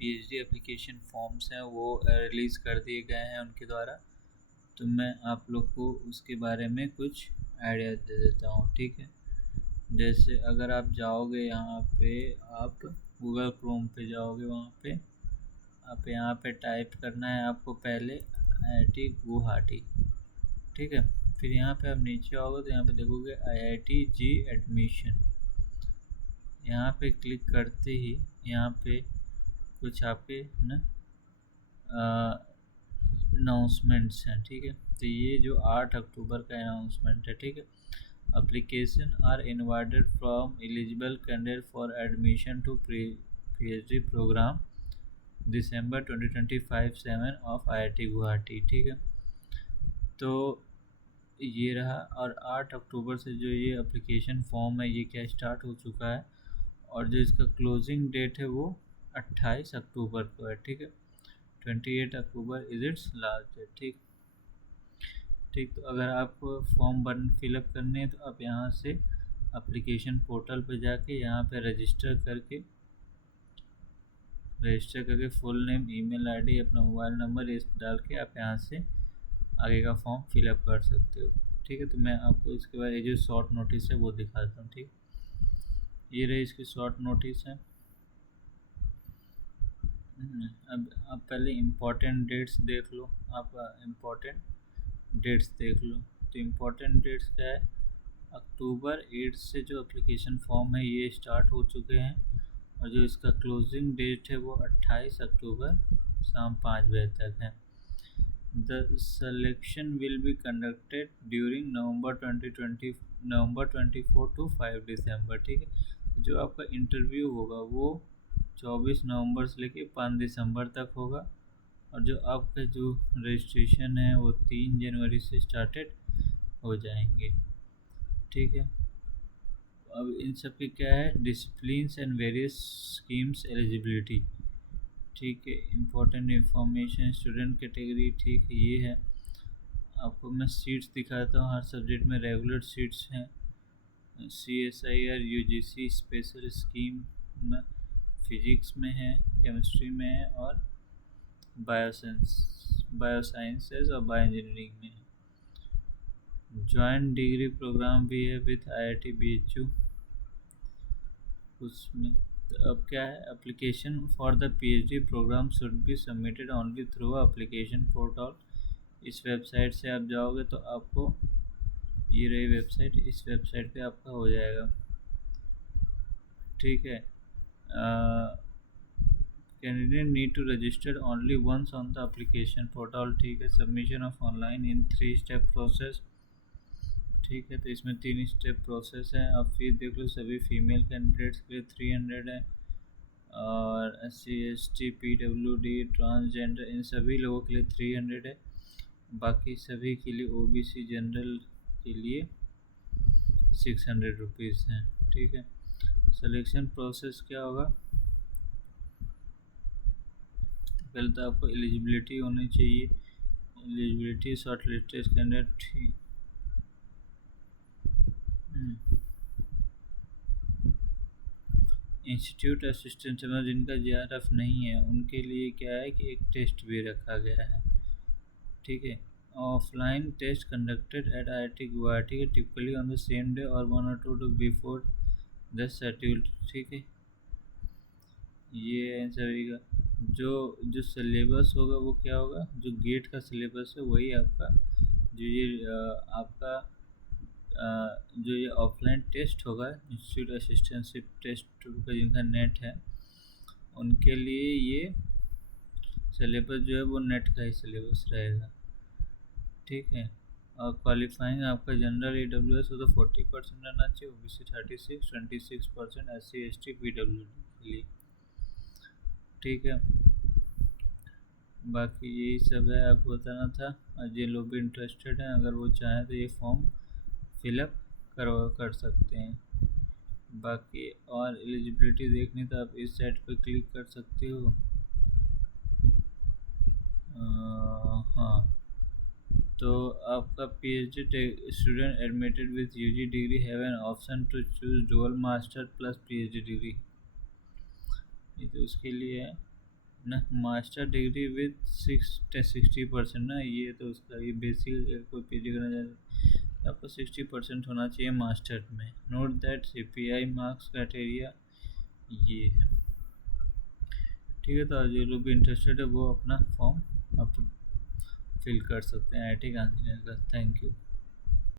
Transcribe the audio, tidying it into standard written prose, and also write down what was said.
PhD application forms हैं वो release कर दिए गए हैं उनके द्वारा। तो मैं आप लोग को उसके बारे में कुछ आइडिया दे देता हूँ, ठीक है। जैसे अगर आप जाओगे यहाँ पे, आप गूगल क्रोम पे जाओगे, वहाँ पे आप यहाँ पे टाइप करना है आपको पहले IIT गुवाहाटी, ठीक है। फिर यहाँ पे आप नीचे आओगे तो यहाँ पे देखोगे IIT जी एडमिशन। यहाँ पे क्लिक करते ही यहाँ पे कुछ आपके न अनाउंसमेंट्स हैं, ठीक है। तो ये जो 8 अक्टूबर का अनाउंसमेंट है, ठीक है। Application are invited from eligible candidate for admission to PhD programme December 2025-7 of IIT Guwahati, ठीक है। तो ये रहा, और 8 अक्टूबर से जो ये एप्लीकेशन फॉर्म है ये क्या स्टार्ट हो चुका है, और जो इसका क्लोजिंग डेट है वो 28 अक्टूबर को है, ठीक है। 28 October is its last date, ठीक। तो अगर आपको फॉर्म फिलअप करने हैं तो आप यहाँ से एप्लीकेशन पोर्टल पे जाके यहाँ पे रजिस्टर करके फुल नेम, ईमेल आईडी, अपना मोबाइल नंबर इस डाल के आप यहाँ से आगे का फॉर्म फिलअप कर सकते हो, ठीक है। तो मैं आपको इसके बाद ये जो शॉर्ट नोटिस है वो दिखाता हूँ, ठीक। ये रही इसकी शॉर्ट नोटिस है। अब आप पहले इम्पोर्टेंट डेट्स देख लो, आप इम्पोर्टेंट डेट्स देख लो। तो इम्पोर्टेंट डेट्स क्या है, अक्टूबर 8 से जो एप्लीकेशन फॉर्म है ये स्टार्ट हो चुके हैं, और जो इसका क्लोजिंग डेट है वो 28 अक्टूबर शाम 5 बजे तक है। The selection will be conducted during November 24 to 5 December, ठीक है। जो आपका इंटरव्यू होगा वो 24 नवंबर से लेके 5 दिसंबर तक होगा, और जो आपका जो रजिस्ट्रेशन है वो 3 जनवरी से स्टार्टेड हो जाएंगे, ठीक है। अब इन सब की क्या है, disciplines and various schemes eligibility, ठीक है। इम्पोर्टेंट इंफॉर्मेशन, स्टूडेंट कैटेगरी, ठीक है। ये है, आपको मैं सीट्स दिखाता हूँ। हर सब्जेक्ट में रेगुलर सीट्स हैं। CSIR UGC स्पेशल स्कीम में फिजिक्स में है, केमिस्ट्री में है, और बायोसाइंसेस और बायो इंजीनियरिंग में है। जॉइंट डिग्री प्रोग्राम भी है विथ IIT BHU उसमें। तो अब क्या है, application for the PhD programme should be submitted only through application portal. इस वेबसाइट से आप जाओगे तो आपको ये रही वेबसाइट, इस वेबसाइट पे आपका हो जाएगा, ठीक है। Candidate need to register only once on the application portal, ठीक है। Submission of online in 3 step process, ठीक है। तो इसमें 3 स्टेप प्रोसेस है। आप फीस देख लो, सभी फीमेल कैंडिडेट्स के लिए 300 है, और SC ST PWD ट्रांसजेंडर इन सभी लोगों के लिए 300 है। बाकी सभी के लिए OBC जनरल के लिए 600 रुपीज़ हैं, ठीक है। सिलेक्शन प्रोसेस क्या होगा, पहले तो आपको एलिजिबिलिटी होनी चाहिए। Eligibility short listed candidate, institute assistant में जिनका JRF नहीं है उनके लिए क्या है कि एक टेस्ट भी रखा गया है, ठीक है। Offline test conducted at IIT Guwahati typically on the same day और 1 or 2 days before the schedule, ठीक है। ये है सभी का। जो सिलेबस होगा वो क्या होगा, जो गेट का सिलेबस है वही आपका, जो ये आपका जो ये ऑफलाइन टेस्ट होगा, इंस्टीट्यूट असिस्टेंटशिप टेस्ट का जिनका नेट है उनके लिए ये सिलेबस जो है वो नेट का ही सिलेबस रहेगा, ठीक है। और क्वालिफाइंग आपका जनरल AWS हो तो 40% रहना चाहिए, OBC 36, 26% SC ST PWD के लिए, ठीक है। बाकी यही सब है, आपको बताना था। और जिन लोग भी इंटरेस्टेड हैं अगर वो चाहें तो ये फॉर्म फिलअप कर सकते हैं। बाकी और एलिजिबिलिटी देखनी तो आप इस साइट पर क्लिक कर सकते हो। हाँ, तो आपका PhD student admitted with UG degree have an option to choose dual master plus PhD degree, ये तो उसके लिए है। ना मास्टर डिग्री विथ 60% ना, ये तो उसका ये बेसिक कोई पीजी करना चाहता है आपको 60% होना चाहिए मास्टर में। Note that CPI marks criteria ये है। ठीक है, तो जो लोग भी इंटरेस्टेड है वो अपना फॉर्म आप फिल कर सकते हैं IIT गांधीनगर का। Thank you.